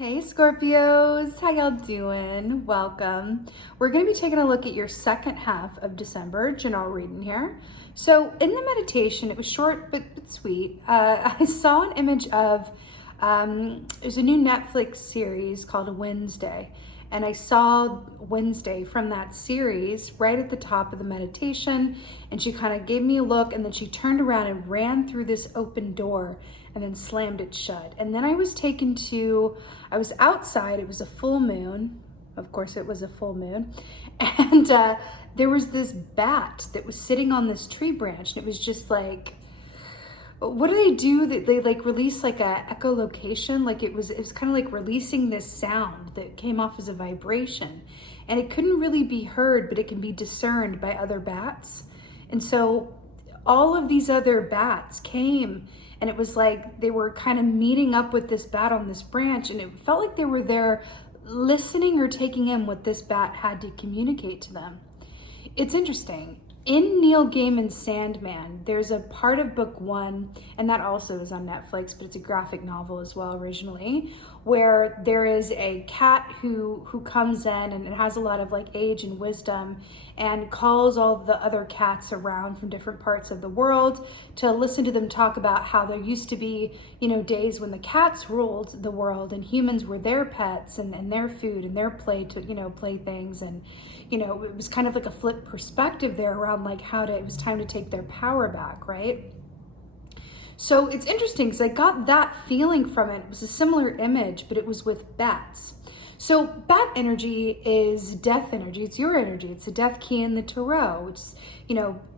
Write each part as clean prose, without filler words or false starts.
Hey Scorpios, how y'all doing? Welcome. We're going to be taking a look at your second half of December general reading here. So in the meditation, it was short but sweet. I saw an image of, there's a new Netflix series called Wednesday. And I saw Wednesday from that series right at the top of the meditation. And she kind of gave me a look and then she turned around and ran through this open door and then slammed it shut. And then I was taken to, I was outside, it was a full moon. Of course it was a full moon. And there was this bat that was sitting on this tree branch. And it was just like, what do they do? They like release like a echolocation. Like it was kind of like releasing this sound that came off as a vibration. And it couldn't really be heard, but it can be discerned by other bats. And so all of these other bats came and it was like they were kind of meeting up with this bat on this branch, and it felt like they were there listening or taking in what this bat had to communicate to them. It's interesting. In Neil Gaiman's Sandman, there's a part of book 1, and that also is on Netflix, but it's a graphic novel as well originally, where there is a cat who comes in and it has a lot of like age and wisdom and calls all the other cats around from different parts of the world to listen to them talk about how there used to be, days when the cats ruled the world and humans were their pets and their food and their playthings. And, it was kind of like a flip perspective there around like it was time to take their power back, right? So it's interesting because I got that feeling from it. It was a similar image, but it was with bats. So bat energy is death energy. It's your energy. It's the death key in the tarot. It's,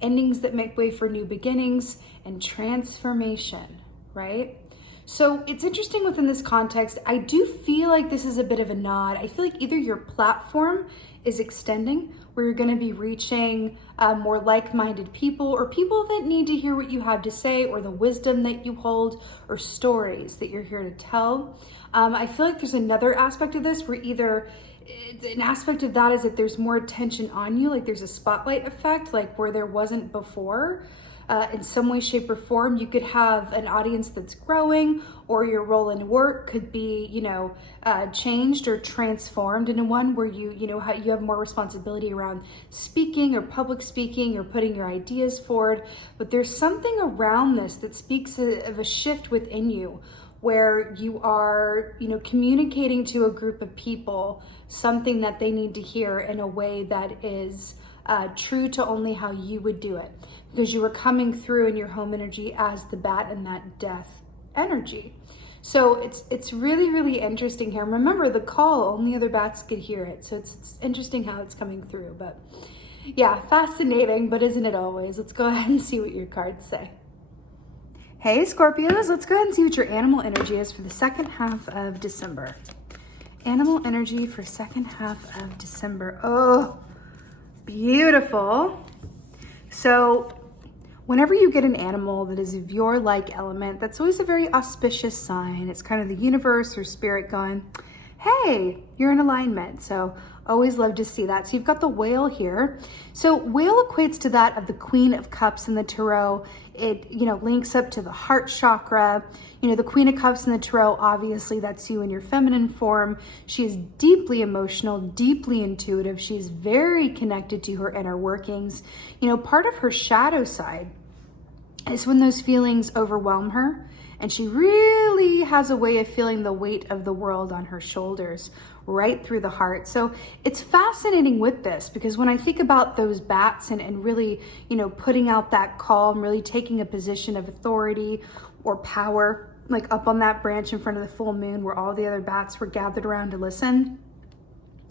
endings that make way for new beginnings and transformation, right? So it's interesting within this context. I do feel like this is a bit of a nod. I feel like either your platform is extending, where you're going to be reaching more like-minded people or people that need to hear what you have to say or the wisdom that you hold or stories that you're here to tell. I feel like there's another aspect of this where either an aspect of that is that there's more attention on you, like there's a spotlight effect, like where there wasn't before. In some way, shape, or form, you could have an audience that's growing, or your role in work could be, changed or transformed into one where you have more responsibility around speaking or public speaking or putting your ideas forward. But there's something around this that speaks of a shift within you, where you are, communicating to a group of people something that they need to hear in a way that is true to only how you would do it, because you were coming through in your home energy as the bat and that death energy. So it's really, really interesting here. Remember, the call, only other bats could hear it. So it's interesting how it's coming through. But yeah, fascinating, but isn't it always? Let's go ahead and see what your cards say. Hey Scorpios, let's go ahead and see what your animal energy is for the second half of December. Animal energy for second half of December. Oh, beautiful. So whenever you get an animal that is of your like element, that's always a very auspicious sign. It's kind of the universe or spirit going, hey, you're in alignment. So always love to see that. So you've got the whale here. So whale equates to that of the Queen of Cups in the tarot. It, links up to the heart chakra. The Queen of Cups in the tarot, obviously that's you in your feminine form. She is deeply emotional, deeply intuitive. She's very connected to her inner workings. Part of her shadow side is when those feelings overwhelm her, and she really has a way of feeling the weight of the world on her shoulders, right through the heart. So it's fascinating with this, because when I think about those bats and really, putting out that call and really taking a position of authority or power, like up on that branch in front of the full moon where all the other bats were gathered around to listen,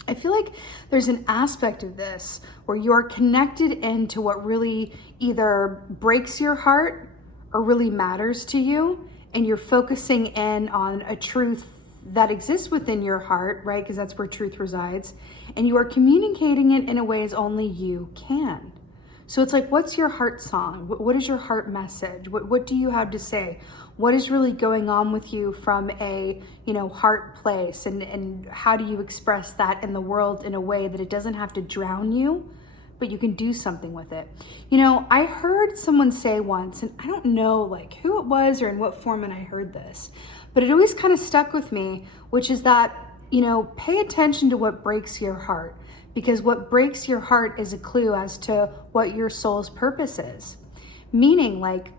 I feel like there's an aspect of this where you're connected into what really either breaks your heart or really matters to you, and you're focusing in on a truth that exists within your heart, right? Because that's where truth resides, and you are communicating it in a way as only you can. So it's like, what's your heart song? What is your heart message? What do you have to say? What is really going on with you from a, heart place? And how do you express that in the world in a way that it doesn't have to drown you, but you can do something with it. You know, I heard someone say once, and I don't know like who it was or in what format I heard this, but it always kind of stuck with me, which is that, you know, pay attention to what breaks your heart, because what breaks your heart is a clue as to what your soul's purpose is. Meaning, like,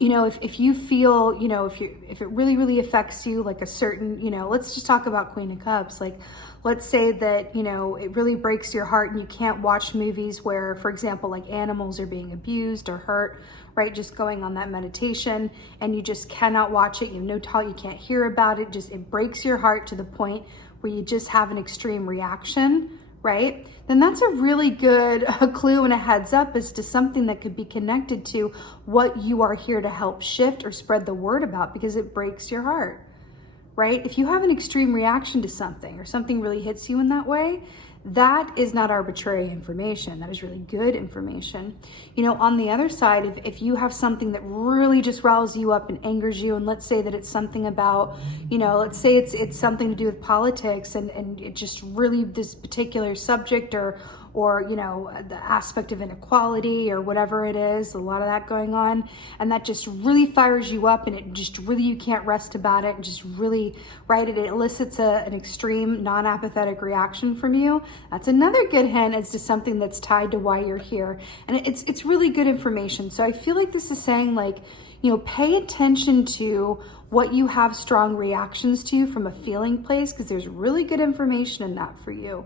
you know, if you feel, you know, if it really, really affects you, like a certain, you know, let's just talk about Queen of Cups. Like, let's say that, you know, it really breaks your heart and you can't watch movies where, for example, like animals are being abused or hurt, right? Just going on that meditation, and you just cannot watch it. You have no talk, you can't hear about it. Just, it breaks your heart to the point where you just have an extreme reaction, right? Then that's a really good clue and a heads up as to something that could be connected to what you are here to help shift or spread the word about, because it breaks your heart, right? If you have an extreme reaction to something or something really hits you in that way, that is not arbitrary information. That is really good information. You know, on the other side, if you have something that really just riles you up and angers you, and let's say that it's something about, you know, let's say it's something to do with politics, and it just really, this particular subject or, you know, the aspect of inequality or whatever it is, a lot of that going on, and that just really fires you up, and it just really, you can't rest about it, and just really, right, it elicits an extreme non-apathetic reaction from you. That's another good hint as to something that's tied to why you're here. And it's really good information. So I feel like this is saying, like, you know, pay attention to what you have strong reactions to from a feeling place, because there's really good information in that for you.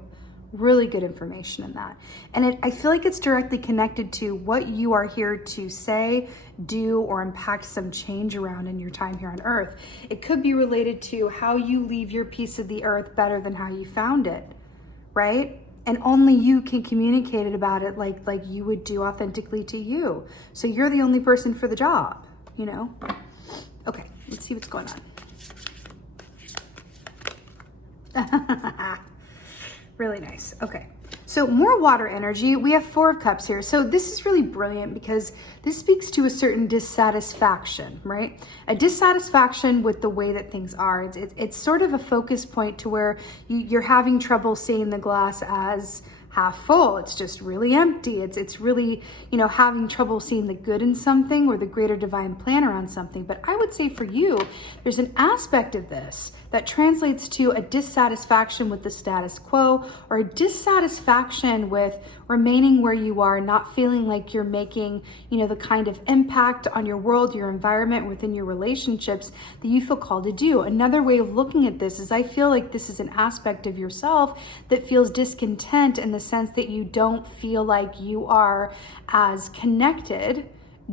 Really good information in that. And I feel like it's directly connected to what you are here to say, do, or impact some change around in your time here on Earth. It could be related to how you leave your piece of the earth better than how you found it, right? And only you can communicate it about it like you would do authentically to you. So you're the only person for the job, you know? Okay, let's see what's going on. Really nice. Okay. So more water energy. We have 4 of Cups here. So this is really brilliant because this speaks to a certain dissatisfaction, right? A dissatisfaction with the way that things are. It's sort of a focus point to where you're having trouble seeing the glass as half full. It's just really empty. It's really, you know, having trouble seeing the good in something or the greater divine plan around something. But I would say for you, there's an aspect of this that translates to a dissatisfaction with the status quo, or a dissatisfaction with remaining where you are, not feeling like you're making, you know, the kind of impact on your world, your environment, within your relationships that you feel called to do. Another way of looking at this is I feel like this is an aspect of yourself that feels discontent in the sense that you don't feel like you are as connected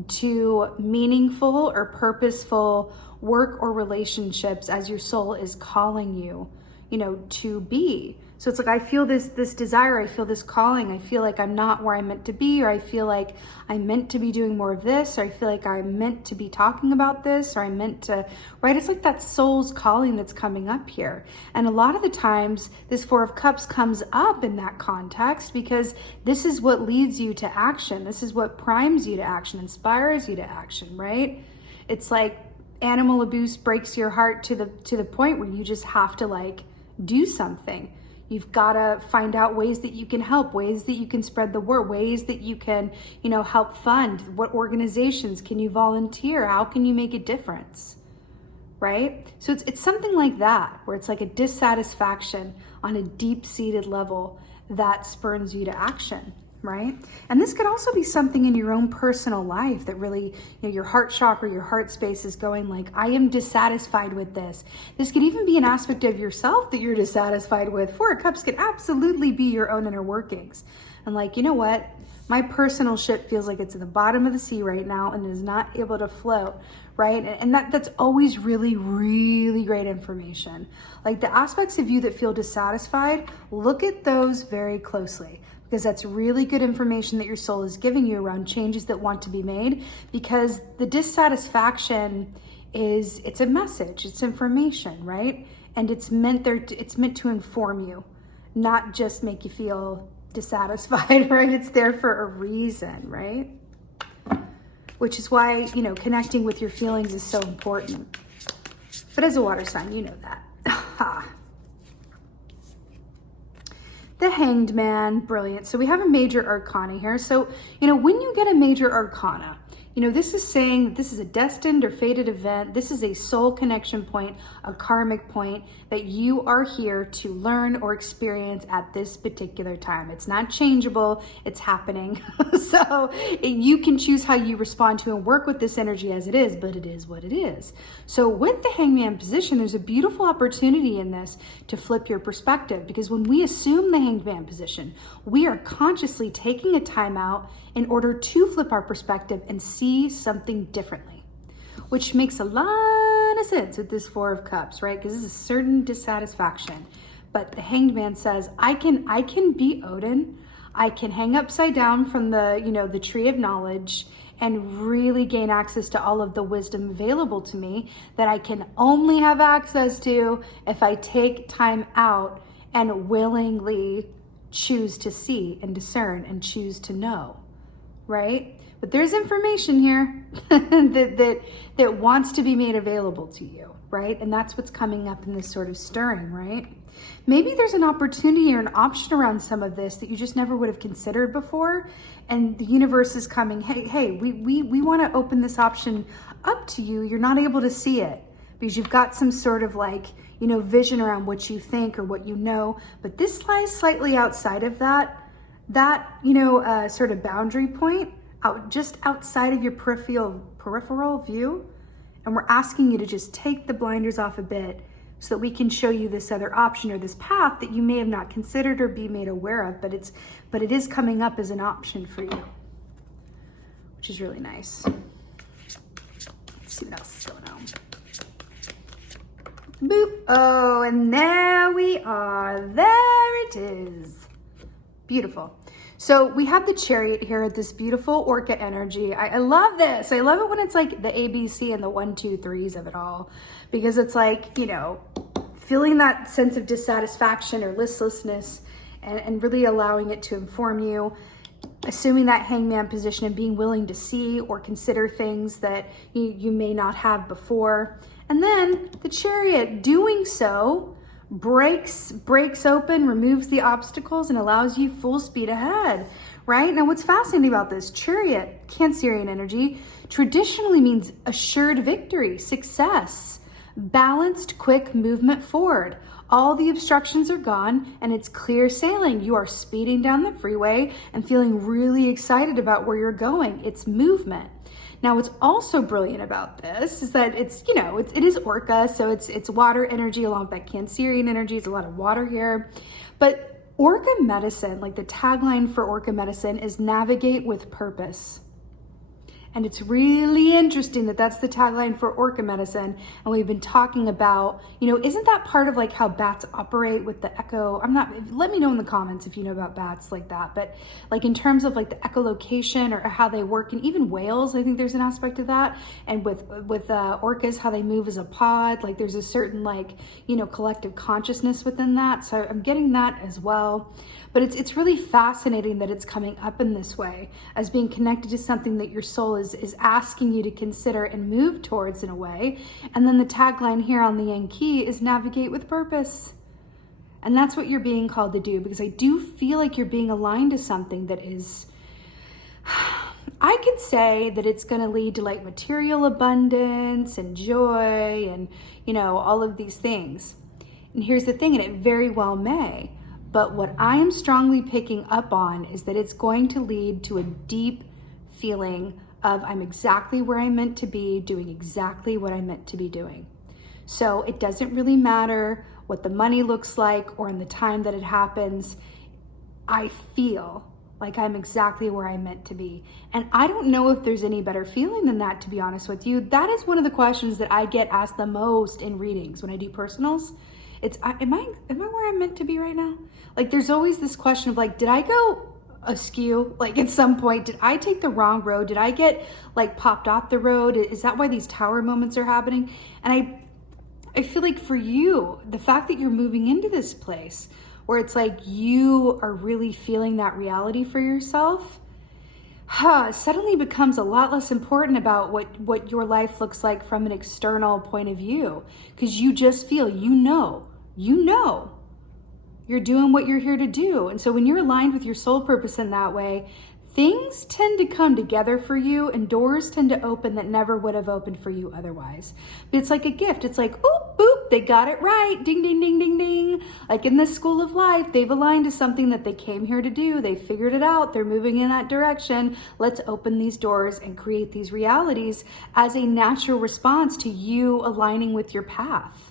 to meaningful or purposeful work or relationships as your soul is calling you, you know, to be. So it's like, I feel this desire, I feel this calling, I feel like I'm not where I'm meant to be, or I feel like I'm meant to be doing more of this, or I feel like I'm meant to be talking about this, or I'm meant to, right? It's like that soul's calling that's coming up here. And a lot of the times this 4 of Cups comes up in that context because this is what leads you to action. This is what primes you to action, inspires you to action, right? It's like animal abuse breaks your heart to the point where you just have to like do something. You've got to find out ways that you can help, ways that you can spread the word, ways that you can, you know, help fund. What organizations can you volunteer? How can you make a difference? Right? So it's something like that, where it's like a dissatisfaction on a deep-seated level that spurs you to action, right? And this could also be something in your own personal life that really, you know, your heart chakra, your heart space is going like, I am dissatisfied with this. This could even be an aspect of yourself that you're dissatisfied with. 4 of Cups could absolutely be your own inner workings. And like, you know what? My personal ship feels like it's at the bottom of the sea right now and is not able to float, right? And that's always really, really great information. Like the aspects of you that feel dissatisfied, look at those very closely, because that's really good information that your soul is giving you around changes that want to be made, because the dissatisfaction it's a message, it's information, right? And it's meant to inform you, not just make you feel dissatisfied, right? It's there for a reason, right? Which is why, you know, connecting with your feelings is so important. But as a water sign, you know that. the Hanged Man, brilliant. So we have a major arcana here. So, when you get a major arcana, this is saying that this is a destined or fated event. This is a soul connection point, a karmic point that you are here to learn or experience at this particular time. It's not changeable, it's happening. So you can choose how you respond to and work with this energy as it is, but it is what it is. So with the Hangman position, there's a beautiful opportunity in this to flip your perspective, because when we assume the Hangman position, we are consciously taking a time out in order to flip our perspective and see something differently, which makes a lot of sense with this Four of Cups, right? Because this is a certain dissatisfaction. But the Hanged Man says, I can be Odin. I can hang upside down from the tree of knowledge and really gain access to all of the wisdom available to me that I can only have access to if I take time out and willingly choose to see and discern and choose to know, right? But there's information here that wants to be made available to you, right? And that's what's coming up in this sort of stirring, right? Maybe there's an opportunity or an option around some of this that you just never would have considered before. And the universe is coming, hey, we want to open this option up to you. You're not able to see it because you've got some sort of vision around what you think or what you know. But this lies slightly outside of that sort of boundary point, just outside of your peripheral view. And we're asking you to just take the blinders off a bit so that we can show you this other option or this path that you may have not considered or be made aware of, but it is coming up as an option for you, which is really nice. Let's see what else is going on. Boop. Oh, and there we are. There it is. Beautiful. So we have the Chariot here at this beautiful orca energy. I love this. I love it when it's like the ABC and the 1, 2, 3s of it all, because it's like, feeling that sense of dissatisfaction or listlessness and really allowing it to inform you, assuming that hangman position and being willing to see or consider things that you may not have before. And then the Chariot doing so breaks open, removes the obstacles, and allows you full speed ahead, right? Now, what's fascinating about this Chariot, Cancerian energy, traditionally means assured victory, success, balanced, quick movement forward. All the obstructions are gone and it's clear sailing. You are speeding down the freeway and feeling really excited about where you're going. It's movement. Now, what's also brilliant about this is that it is orca, so it's water energy along with that Cancerian energy. It's a lot of water here. But orca medicine, like the tagline for orca medicine, is navigate with purpose. And it's really interesting that that's the tagline for orca medicine. And we've been talking about, isn't that part of like how bats operate with the echo? Let me know in the comments if you know about bats like that. But like in terms of like the echolocation or how they work, and even whales, I think there's an aspect of that. And with orcas, how they move as a pod, like there's a certain collective consciousness within that. So I'm getting that as well. But it's really fascinating that it's coming up in this way as being connected to something that your soul is asking you to consider and move towards in a way. And then the tagline here on the Yankee is navigate with purpose. And that's what you're being called to do, because I do feel like you're being aligned to something that is, I could say that it's going to lead to like material abundance and joy and, all of these things. And here's the thing, and it very well may. But what I am strongly picking up on is that it's going to lead to a deep feeling of I'm exactly where I'm meant to be, doing exactly what I'm meant to be doing. So it doesn't really matter what the money looks like or in the time that it happens. I feel like I'm exactly where I'm meant to be. And I don't know if there's any better feeling than that, to be honest with you. That is one of the questions that I get asked the most in readings when I do personals. It's, am I where I'm meant to be right now? Like there's always this question of like, did I go askew? Like at some point, did I take the wrong road? Did I get like popped off the road? Is that why these tower moments are happening? And I feel like for you, the fact that you're moving into this place where it's like you are really feeling that reality for yourself, suddenly becomes a lot less important about what your life looks like from an external point of view, because you just feel, you know, You're doing what you're here to do. And so when you're aligned with your soul purpose in that way, things tend to come together for you and doors tend to open that never would have opened for you otherwise. But it's like a gift. It's like, oop, boop, they got it right. Ding, ding, ding, ding, ding. Like in this school of life, they've aligned to something that they came here to do. They figured it out. They're moving in that direction. Let's open these doors and create these realities as a natural response to you aligning with your path.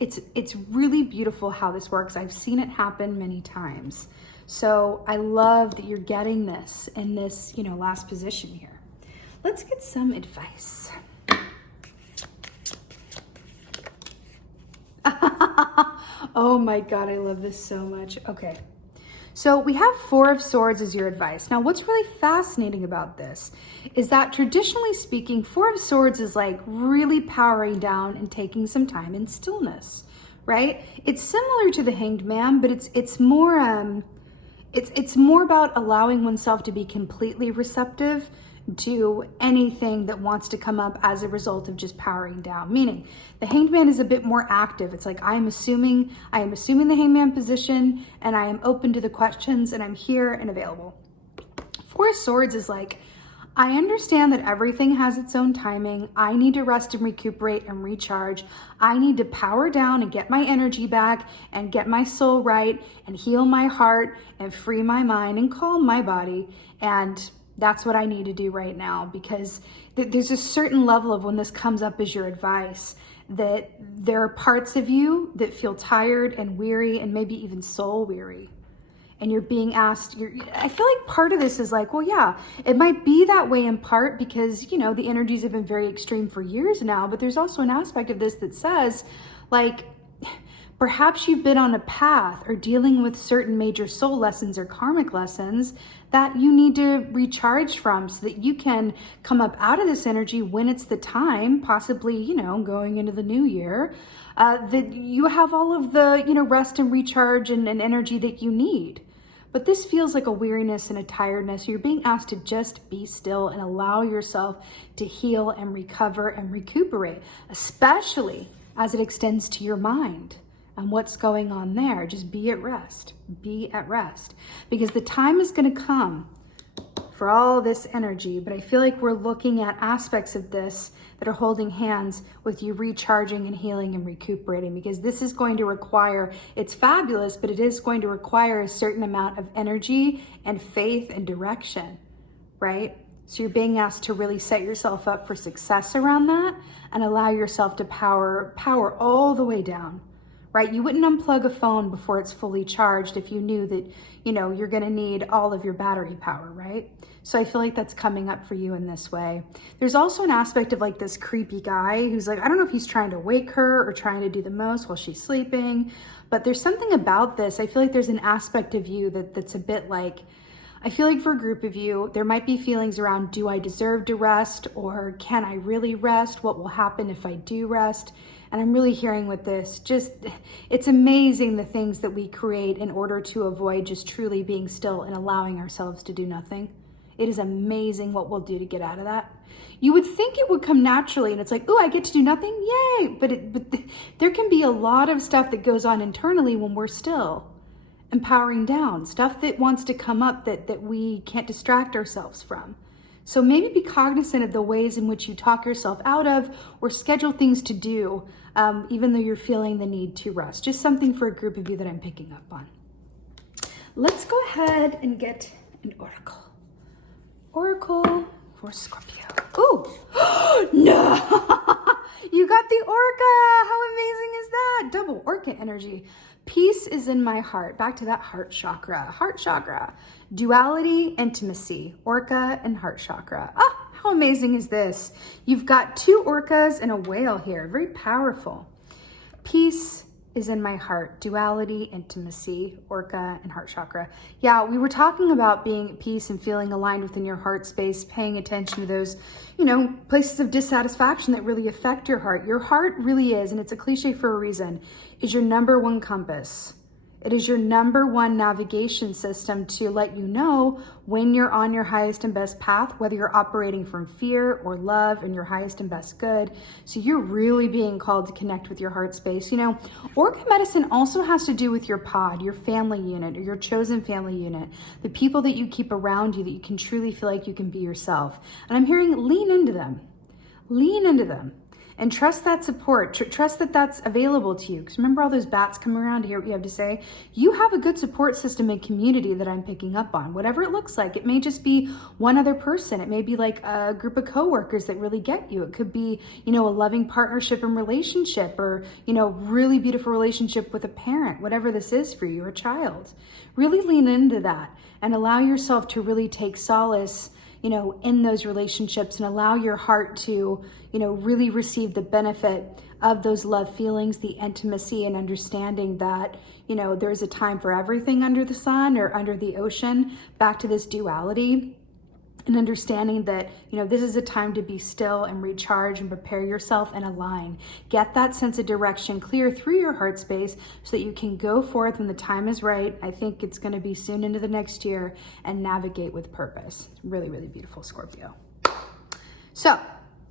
It's really beautiful how this works. I've seen it happen many times. So I love that you're getting this in this, last position here. Let's get some advice. Oh my God, I love this so much. Okay. So we have Four of Swords as your advice. Now, what's really fascinating about this is that traditionally speaking, Four of Swords is like really powering down and taking some time in stillness, right? It's similar to the Hanged Man, but it's more it's more about allowing oneself to be completely receptive to anything that wants to come up as a result of just powering down. Meaning the Hanged Man is a bit more active. It's like I am assuming the Hanged Man position and I am open to the questions and I'm here and available. Four of Swords is like, I understand that everything has its own timing. I need to rest and recuperate and recharge. I need to power down and get my energy back and get my soul right and heal my heart and free my mind and calm my body. And that's what I need to do right now, because there's a certain level of when this comes up as your advice that there are parts of you that feel tired and weary and maybe even soul weary. And you're being asked, I feel like part of this is like, well, yeah, it might be that way in part because, the energies have been very extreme for years now, but there's also an aspect of this that says, like, perhaps you've been on a path or dealing with certain major soul lessons or karmic lessons that you need to recharge from so that you can come up out of this energy when it's the time, possibly, going into the new year, that you have all of the, rest and recharge and energy that you need. But this feels like a weariness and a tiredness. You're being asked to just be still and allow yourself to heal and recover and recuperate, especially as it extends to your mind and what's going on there. Just be at rest. Be at rest. Because the time is going to come for all this energy, but I feel like we're looking at aspects of this that are holding hands with you recharging and healing and recuperating, because this is going to require, it's fabulous, but it is going to require a certain amount of energy and faith and direction, right? So you're being asked to really set yourself up for success around that and allow yourself to power all the way down, right? You wouldn't unplug a phone before it's fully charged if you knew that, you're going to need all of your battery power, right? So I feel like that's coming up for you in this way. There's also an aspect of like this creepy guy who's like, I don't know if he's trying to wake her or trying to do the most while she's sleeping, but there's something about this. I feel like there's an aspect of you that's a bit like, I feel like for a group of you, there might be feelings around, do I deserve to rest, or can I really rest? What will happen if I do rest? And I'm really hearing with this, just, it's amazing the things that we create in order to avoid just truly being still and allowing ourselves to do nothing. It is amazing what we'll do to get out of that. You would think it would come naturally and it's like, oh, I get to do nothing, yay. But there can be a lot of stuff that goes on internally when we're still. Empowering down, stuff that wants to come up that we can't distract ourselves from. So maybe be cognizant of the ways in which you talk yourself out of or schedule things to do, even though you're feeling the need to rest. Just something for a group of you that I'm picking up on. Let's go ahead and get an oracle. Oracle for Scorpio. Ooh, no! You got the orca! How amazing is that? Double orca energy. Peace is in my heart. Back to that heart chakra. Heart chakra. Duality, intimacy. Orca and heart chakra. Ah, how amazing is this? You've got two orcas and a whale here. Very powerful. Peace is in my heart. Duality, intimacy, orca, and heart chakra. Yeah, we were talking about being at peace and feeling aligned within your heart space, paying attention to those, places of dissatisfaction that really affect your heart. Your heart really is, and it's a cliche for a reason, is your number one compass. It is your number one navigation system to let you know when you're on your highest and best path, whether you're operating from fear or love and your highest and best good. So you're really being called to connect with your heart space. You know, organ medicine also has to do with your pod, your family unit, or your chosen family unit, the people that you keep around you that you can truly feel like you can be yourself. And I'm hearing lean into them. Lean into them. And trust that support. Trust that that's available to you. Because remember all those bats coming around to hear what you have to say? You have a good support system and community that I'm picking up on. Whatever it looks like. It may just be one other person. It may be like a group of coworkers that really get you. It could be, you know, a loving partnership and relationship, or, you know, really beautiful relationship with a parent, whatever this is for you, or a child. Really lean into that and allow yourself to really take solace, you know, in those relationships, and allow your heart to, you know, really receive the benefit of those love feelings, the intimacy, and understanding that, you know, there's a time for everything under the sun or under the ocean, back to this duality. And understanding that, you know, this is a time to be still and recharge and prepare yourself and align. Get that sense of direction clear through your heart space so that you can go forth when the time is right. I think it's going to be soon into the next year, and navigate with purpose. Really, really beautiful, Scorpio. So,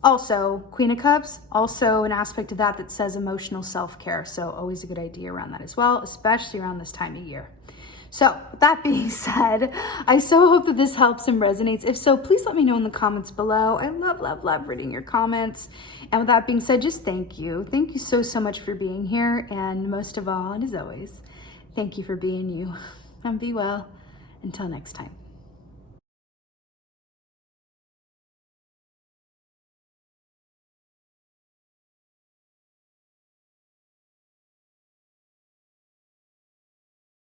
also, Queen of Cups, also an aspect of that says emotional self-care. So always a good idea around that as well, especially around this time of year. So with that being said, I so hope that this helps and resonates. If so, please let me know in the comments below. I love, love, love reading your comments. And with that being said, just thank you. Thank you so, so much for being here. And most of all, and as always, thank you for being you. And be well. Until next time.